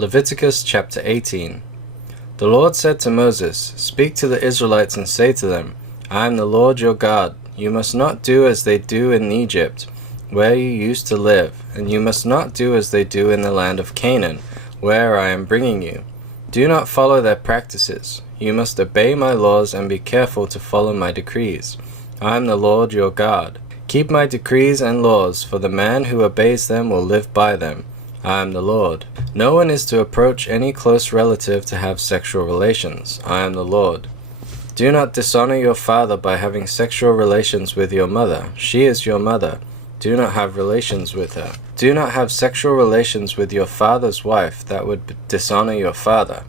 Leviticus chapter 18. The Lord said to Moses, Speak to the Israelites and say to them, I am the Lord your God. You must not do as they do in Egypt, where you used to live, and you must not do as they do in the land of Canaan, where I am bringing you. Do not follow their practices. You must obey my laws and be careful to follow my decrees. I am the Lord your God. Keep my decrees and laws, for the man who obeys them will live by them. I am the Lord. No one is to approach any close relative to have sexual relations. I am the Lord. Do not dishonor your father by having sexual relations with your mother. She is your mother. Do not have relations with her. Do not have sexual relations with your father's wife. That would dishonor your father.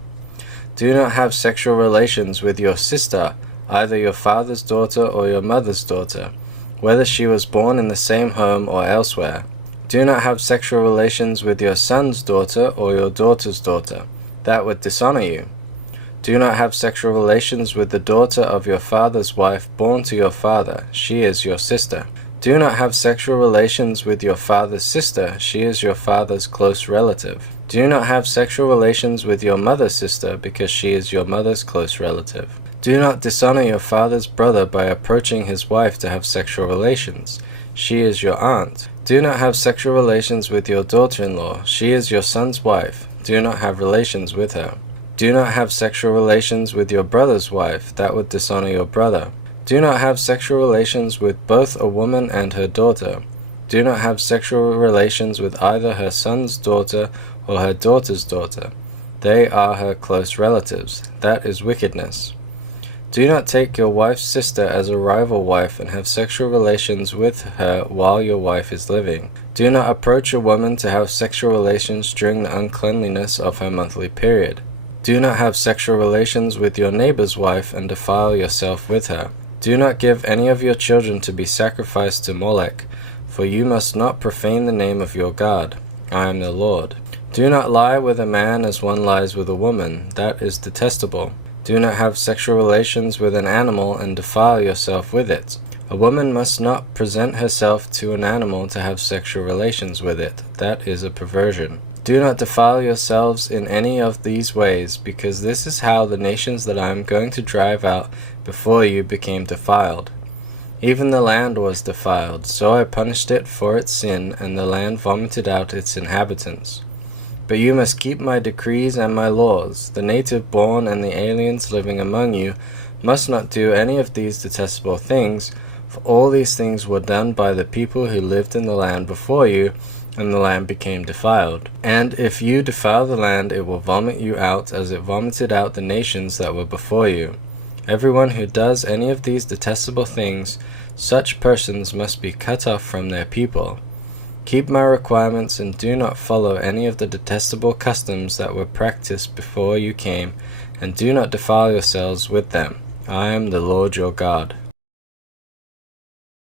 Do not have sexual relations with your sister, either your father's daughter or your mother's daughter, whether she was born in the same home or elsewhere. Do not have sexual relations with your son's daughter or your daughter's daughter. That would dishonor you. Do not have sexual relations with the daughter of your father's wife born to your father. She is your sister. Do not have sexual relations with your father's sister. She is your father's close relative. Do not have sexual relations with your mother's sister, because she is your mother's close relative. Do not dishonor your father's brother by approaching his wife to have sexual relations. She is your aunt. Do not have sexual relations with your daughter-in-law. She is your son's wife. Do not have relations with her. Do not have sexual relations with your brother's wife. That would dishonor your brother. Do not have sexual relations with both a woman and her daughter. Do not have sexual relations with either her son's daughter or her daughter's daughter. They are her close relatives. That is wickedness. Do not take your wife's sister as a rival wife and have sexual relations with her while your wife is living. Do not approach a woman to have sexual relations during the uncleanliness of her monthly period. Do not have sexual relations with your neighbor's wife and defile yourself with her. Do not give any of your children to be sacrificed to Molech, for you must not profane the name of your God. I am the Lord. Do not lie with a man as one lies with a woman. That is detestable. Do not have sexual relations with an animal and defile yourself with it. A woman must not present herself to an animal to have sexual relations with it. That is a perversion. Do not defile yourselves in any of these ways, because this is how the nations that I am going to drive out before you became defiled. Even the land was defiled, so I punished it for its sin, and the land vomited out its inhabitants. But you must keep my decrees and my laws. The native born and the aliens living among you must not do any of these detestable things, for all these things were done by the people who lived in the land before you, and the land became defiled. And if you defile the land, it will vomit you out as it vomited out the nations that were before you. Everyone who does any of these detestable things, such persons must be cut off from their people. Keep my requirements and do not follow any of the detestable customs that were practiced before you came, and do not defile yourselves with them. I am the Lord your God.